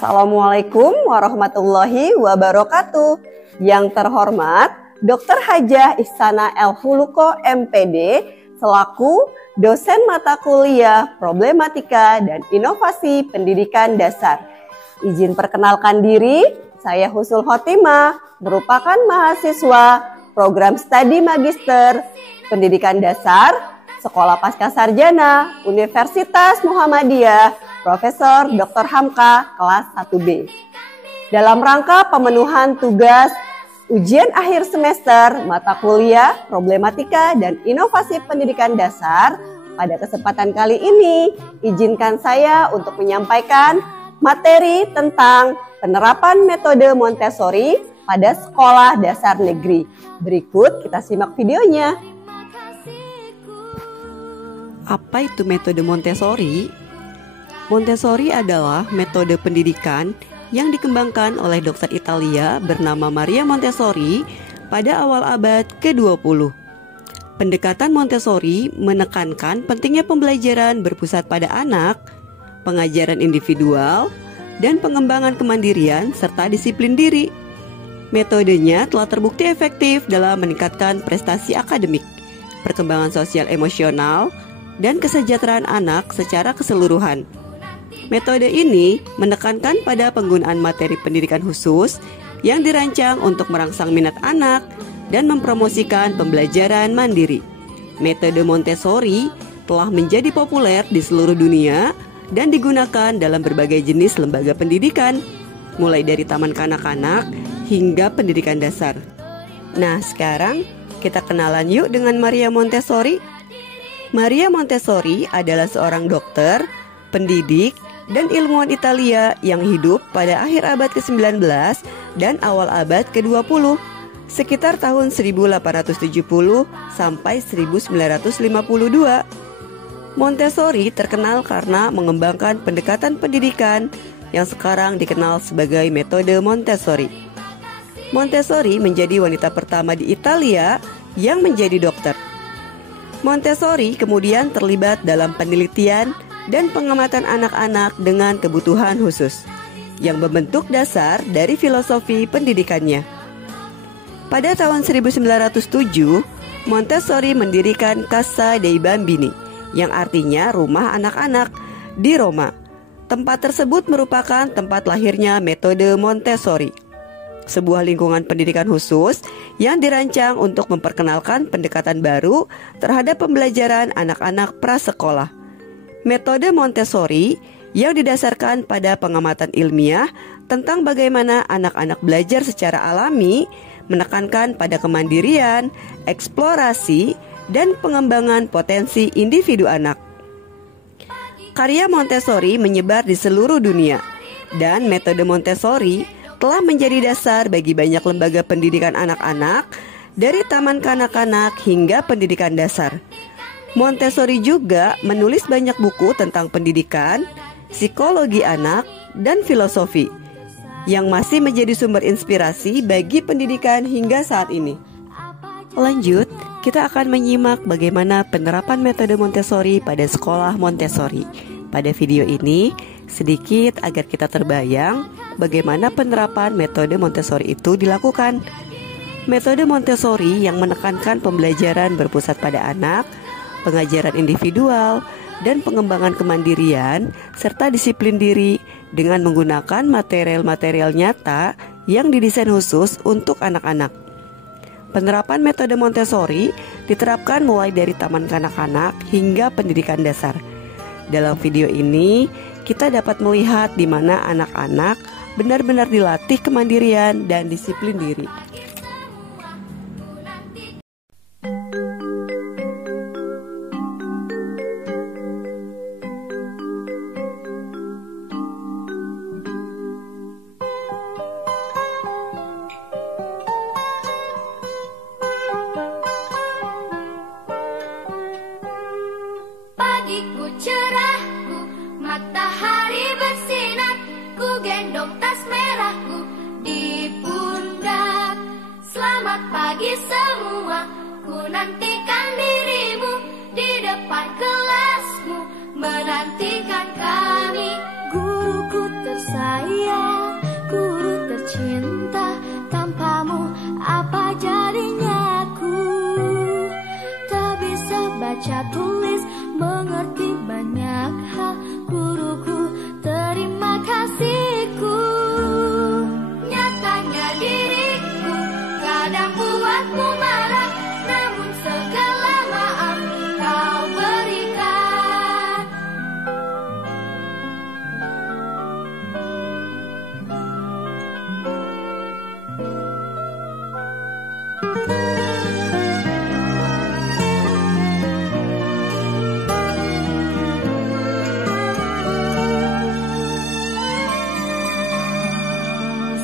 Assalamualaikum warahmatullahi wabarakatuh. Yang terhormat Dr. Hajah Ihsanah El Huluko MPD selaku dosen mata kuliah Problematika dan Inovasi Pendidikan Dasar. Izin perkenalkan diri, saya Husnul Khotimah, merupakan mahasiswa program studi Magister Pendidikan Dasar Sekolah Paskasarjana Universitas Muhammadiyah Profesor Dr. Hamka kelas 1B. Dalam rangka pemenuhan tugas ujian akhir semester mata kuliah Problematika dan Inovasi Pendidikan Dasar, pada kesempatan kali ini izinkan saya untuk menyampaikan materi tentang penerapan metode Montessori pada sekolah dasar negeri. Berikut kita simak videonya. Apa itu metode Montessori? Montessori adalah metode pendidikan yang dikembangkan oleh dokter Italia bernama Maria Montessori pada awal abad ke-20. Pendekatan Montessori menekankan pentingnya pembelajaran berpusat pada anak, pengajaran individual, dan pengembangan kemandirian serta disiplin diri. Metodenya telah terbukti efektif dalam meningkatkan prestasi akademik, perkembangan sosial emosional, dan kesejahteraan anak secara keseluruhan. Metode ini menekankan pada penggunaan materi pendidikan khusus yang dirancang untuk merangsang minat anak dan mempromosikan pembelajaran mandiri. Metode Montessori telah menjadi populer di seluruh dunia dan digunakan dalam berbagai jenis lembaga pendidikan, mulai dari taman kanak-kanak hingga pendidikan dasar. Nah, sekarang kita kenalan yuk dengan Maria Montessori. Maria Montessori adalah seorang dokter, pendidik, dan ilmuwan Italia yang hidup pada akhir abad ke-19 dan awal abad ke-20, sekitar tahun 1870 sampai 1952. Montessori terkenal karena mengembangkan pendekatan pendidikan yang sekarang dikenal sebagai metode Montessori. Montessori menjadi wanita pertama di Italia yang menjadi dokter. Montessori kemudian terlibat dalam penelitian dan pengamatan anak-anak dengan kebutuhan khusus yang membentuk dasar dari filosofi pendidikannya. Pada tahun 1907, Montessori mendirikan Casa dei Bambini, yang artinya rumah anak-anak, di Roma. Tempat tersebut merupakan tempat lahirnya metode Montessori, sebuah lingkungan pendidikan khusus yang dirancang untuk memperkenalkan pendekatan baru terhadap pembelajaran anak-anak prasekolah. Metode Montessori yang didasarkan pada pengamatan ilmiah tentang bagaimana anak-anak belajar secara alami, menekankan pada kemandirian, eksplorasi, dan pengembangan potensi individu anak. Karya Montessori menyebar di seluruh dunia, dan metode Montessori telah menjadi dasar bagi banyak lembaga pendidikan anak-anak, dari taman kanak-kanak hingga pendidikan dasar. Montessori juga menulis banyak buku tentang pendidikan, psikologi anak, dan filosofi, yang masih menjadi sumber inspirasi bagi pendidikan hingga saat ini. Lanjut, kita akan menyimak bagaimana penerapan metode Montessori pada sekolah Montessori. Pada video ini, sedikit agar kita terbayang bagaimana penerapan metode Montessori itu dilakukan. Metode Montessori yang menekankan pembelajaran berpusat pada anak, pengajaran individual, dan pengembangan kemandirian, serta disiplin diri dengan menggunakan material-material nyata yang didesain khusus untuk anak-anak. Penerapan metode Montessori diterapkan mulai dari taman kanak-kanak hingga pendidikan dasar. Dalam video ini, kita dapat melihat di mana anak-anak benar-benar dilatih kemandirian dan disiplin diri. Pagiku cerahku, matahari bersinar, ku gendong tas merahku di pundak. Selamat pagi semua, ku nantikan dirimu di depan kelasmu, menantikan kami. Guru Guruku tersayang, guru tercinta, tanpamu apa jadinya aku? Tak bisa baca tulis, mengerti banyak hal. Guruku, terima kasihku. Nyatanya diriku kadang buatmu marah, namun segala maaf kau berikan.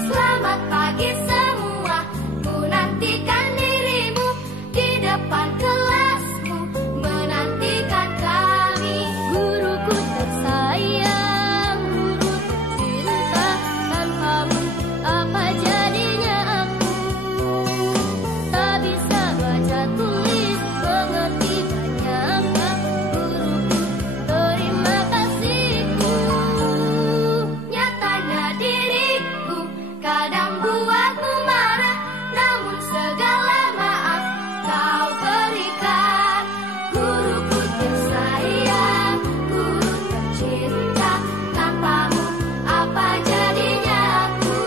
Selamat pagi semua, ku nantikan dirimu di depan kelasmu, menantikan kami. Guruku tersayang, guru tercinta, tanpamu apa jadinya aku? Tak bisa baca tulis, mengerti banyak hal. Guruku, terima kasihku. Nyatanya diriku kadang buatmu marah, namun segala maaf kau berikan. Guruku tersayang, guru tercinta, tanpamu apa jadinya aku?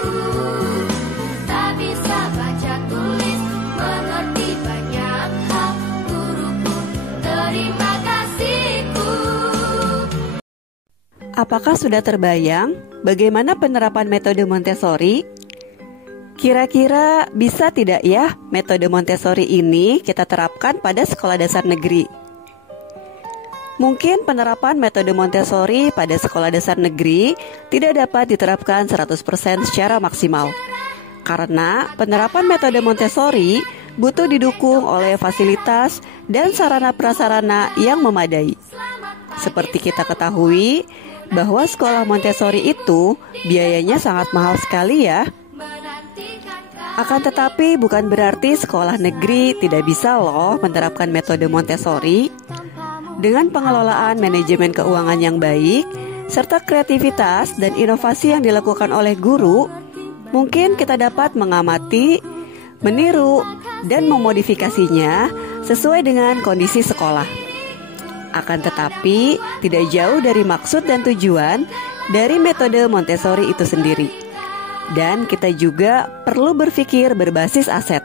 Tak bisa baca tulis, mengerti banyak hal. Guruku, terima kasihku. Apakah sudah terbayang bagaimana penerapan metode Montessori? Kira-kira bisa tidak ya metode Montessori ini kita terapkan pada sekolah dasar negeri? Mungkin penerapan metode Montessori pada sekolah dasar negeri tidak dapat diterapkan 100% secara maksimal. Karena penerapan metode Montessori butuh didukung oleh fasilitas dan sarana prasarana yang memadai. Seperti kita ketahui bahwa sekolah Montessori itu biayanya sangat mahal sekali ya. Akan tetapi bukan berarti sekolah negeri tidak bisa loh menerapkan metode Montessori. Dengan pengelolaan manajemen keuangan yang baik, serta kreativitas dan inovasi yang dilakukan oleh guru, mungkin kita dapat mengamati, meniru, dan memodifikasinya sesuai dengan kondisi sekolah. Akan tetapi tidak jauh dari maksud dan tujuan dari metode Montessori itu sendiri. Dan kita juga perlu berpikir berbasis aset.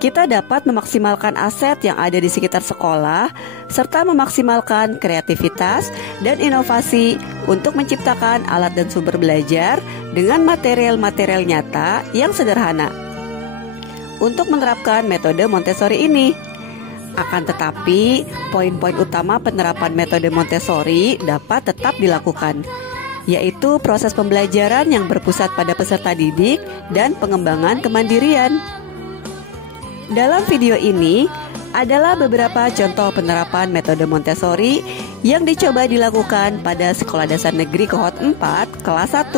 Kita dapat memaksimalkan aset yang ada di sekitar sekolah, serta memaksimalkan kreativitas dan inovasi untuk menciptakan alat dan sumber belajar dengan material-material nyata yang sederhana. Untuk menerapkan metode Montessori ini, akan tetapi poin-poin utama penerapan metode Montessori dapat tetap dilakukan, yaitu proses pembelajaran yang berpusat pada peserta didik dan pengembangan kemandirian. Dalam video ini adalah beberapa contoh penerapan metode Montessori yang dicoba dilakukan pada Sekolah Dasar Negeri Kohort 4 kelas 1.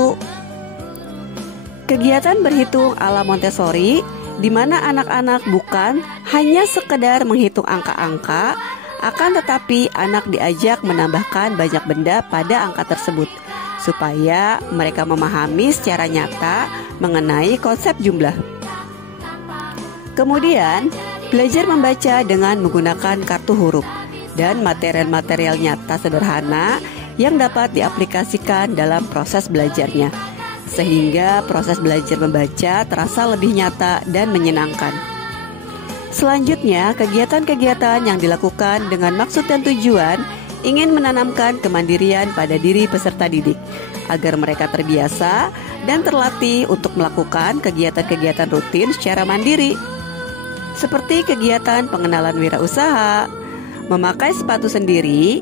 Kegiatan berhitung ala Montessori di mana anak-anak bukan hanya sekedar menghitung angka-angka, akan tetapi anak diajak menambahkan banyak benda pada angka tersebut, supaya mereka memahami secara nyata mengenai konsep jumlah. Kemudian, belajar membaca dengan menggunakan kartu huruf dan material-material nyata sederhana yang dapat diaplikasikan dalam proses belajarnya, sehingga proses belajar membaca terasa lebih nyata dan menyenangkan. Selanjutnya, kegiatan-kegiatan yang dilakukan dengan maksud dan tujuan ingin menanamkan kemandirian pada diri peserta didik, agar mereka terbiasa dan terlatih untuk melakukan kegiatan-kegiatan rutin secara mandiri. Seperti kegiatan pengenalan wirausaha, memakai sepatu sendiri,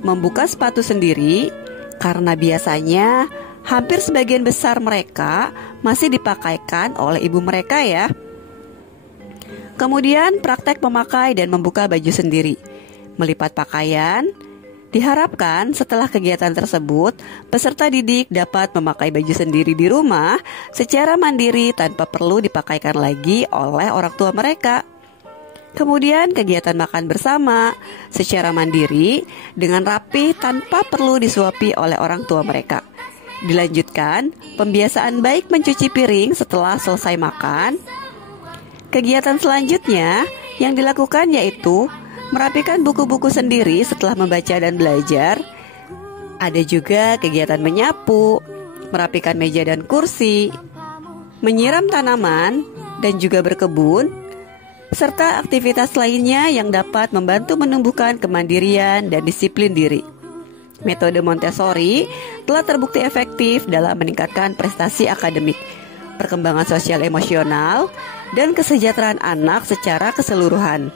membuka sepatu sendiri, karena biasanya hampir sebagian besar mereka masih dipakaikan oleh ibu mereka ya. Kemudian praktek memakai dan membuka baju sendiri, melipat pakaian. Diharapkan setelah kegiatan tersebut, peserta didik dapat memakai baju sendiri di rumah secara mandiri tanpa perlu dipakaikan lagi oleh orang tua mereka. Kemudian kegiatan makan bersama secara mandiri dengan rapi tanpa perlu disuapi oleh orang tua mereka. Dilanjutkan, pembiasaan baik mencuci piring setelah selesai makan. Kegiatan selanjutnya yang dilakukan yaitu merapikan buku-buku sendiri setelah membaca dan belajar. Ada juga kegiatan menyapu, merapikan meja dan kursi, menyiram tanaman, dan juga berkebun, serta aktivitas lainnya yang dapat membantu menumbuhkan kemandirian dan disiplin diri. Metode Montessori telah terbukti efektif dalam meningkatkan prestasi akademik, perkembangan sosial emosional, dan kesejahteraan anak secara keseluruhan.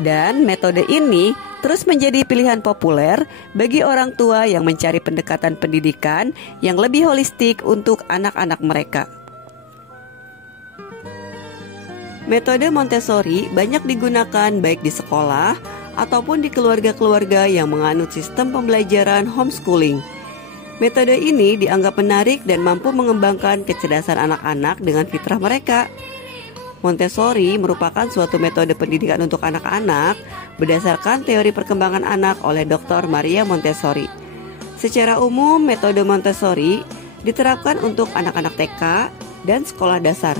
Dan metode ini terus menjadi pilihan populer bagi orang tua yang mencari pendekatan pendidikan yang lebih holistik untuk anak-anak mereka. Metode Montessori banyak digunakan baik di sekolah ataupun di keluarga-keluarga yang menganut sistem pembelajaran homeschooling. Metode ini dianggap menarik dan mampu mengembangkan kecerdasan anak-anak dengan fitrah mereka. Montessori merupakan suatu metode pendidikan untuk anak-anak berdasarkan teori perkembangan anak oleh Dr. Maria Montessori. Secara umum, metode Montessori diterapkan untuk anak-anak TK dan sekolah dasar,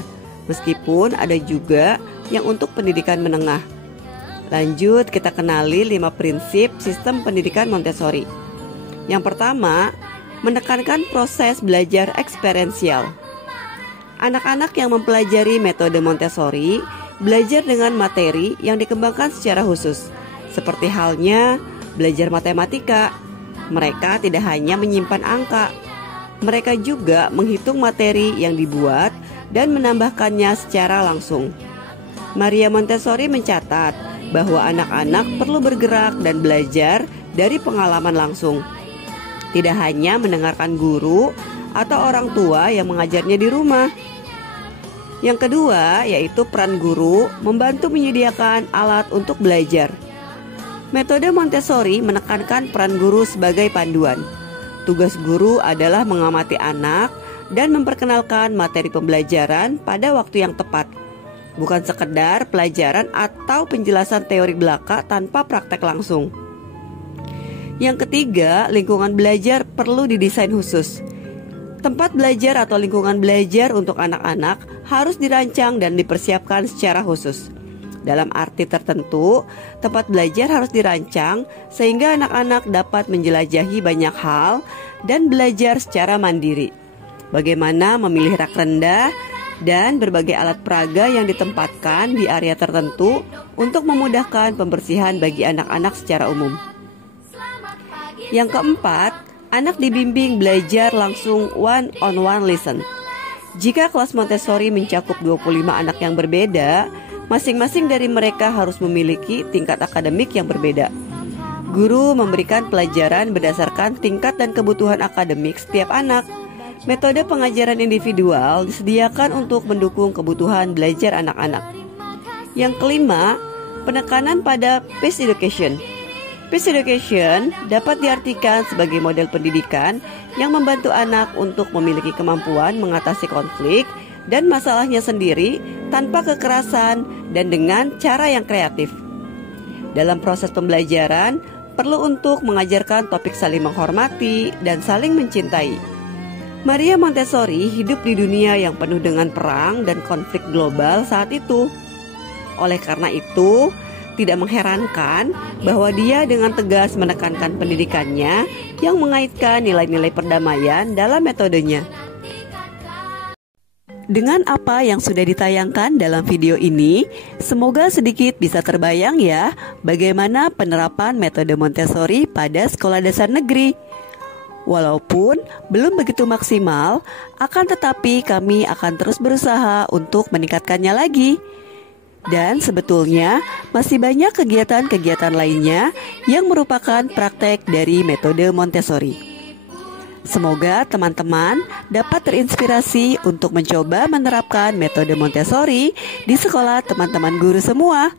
meskipun ada juga yang untuk pendidikan menengah. Lanjut, kita kenali 5 prinsip sistem pendidikan Montessori. Yang pertama, menekankan proses belajar eksperiensial. Anak-anak yang mempelajari metode Montessori belajar dengan materi yang dikembangkan secara khusus. Seperti halnya belajar matematika, mereka tidak hanya menyimpan angka, mereka juga menghitung materi yang dibuat dan menambahkannya secara langsung. Maria Montessori mencatat bahwa anak-anak perlu bergerak dan belajar dari pengalaman langsung. Tidak hanya mendengarkan guru atau orang tua yang mengajarnya di rumah. Yang kedua, yaitu peran guru membantu menyediakan alat untuk belajar. Metode Montessori menekankan peran guru sebagai panduan. Tugas guru adalah mengamati anak dan memperkenalkan materi pembelajaran pada waktu yang tepat. Bukan sekedar pelajaran atau penjelasan teori belaka tanpa praktek langsung. Yang ketiga, lingkungan belajar perlu didesain khusus. Tempat belajar atau lingkungan belajar untuk anak-anak harus dirancang dan dipersiapkan secara khusus. Dalam arti tertentu, tempat belajar harus dirancang sehingga anak-anak dapat menjelajahi banyak hal dan belajar secara mandiri. Bagaimana memilih rak rendah dan berbagai alat peraga yang ditempatkan di area tertentu untuk memudahkan pembersihan bagi anak-anak secara umum. Yang keempat, anak dibimbing belajar langsung one-on-one lesson. Jika kelas Montessori mencakup 25 anak yang berbeda, masing-masing dari mereka harus memiliki tingkat akademik yang berbeda. Guru memberikan pelajaran berdasarkan tingkat dan kebutuhan akademik setiap anak. Metode pengajaran individual disediakan untuk mendukung kebutuhan belajar anak-anak. Yang kelima, penekanan pada peace education. Peace education dapat diartikan sebagai model pendidikan yang membantu anak untuk memiliki kemampuan mengatasi konflik dan masalahnya sendiri tanpa kekerasan dan dengan cara yang kreatif. Dalam proses pembelajaran, perlu untuk mengajarkan topik saling menghormati dan saling mencintai. Maria Montessori hidup di dunia yang penuh dengan perang dan konflik global saat itu. Oleh karena itu, tidak mengherankan bahwa dia dengan tegas menekankan pendidikannya yang mengaitkan nilai-nilai perdamaian dalam metodenya. Dengan apa yang sudah ditayangkan dalam video ini, semoga sedikit bisa terbayang ya bagaimana penerapan metode Montessori pada sekolah dasar negeri. Walaupun belum begitu maksimal, akan tetapi kami akan terus berusaha untuk meningkatkannya lagi. Dan sebetulnya masih banyak kegiatan-kegiatan lainnya yang merupakan praktek dari metode Montessori. Semoga teman-teman dapat terinspirasi untuk mencoba menerapkan metode Montessori di sekolah teman-teman guru semua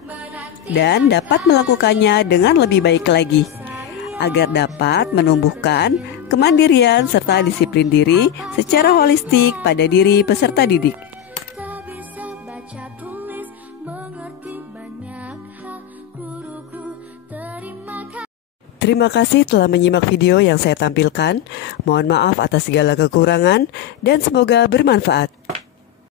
dan dapat melakukannya dengan lebih baik lagi agar dapat menumbuhkan kemandirian serta disiplin diri secara holistik pada diri peserta didik. Terima kasih telah menyimak video yang saya tampilkan. Mohon maaf atas segala kekurangan dan semoga bermanfaat.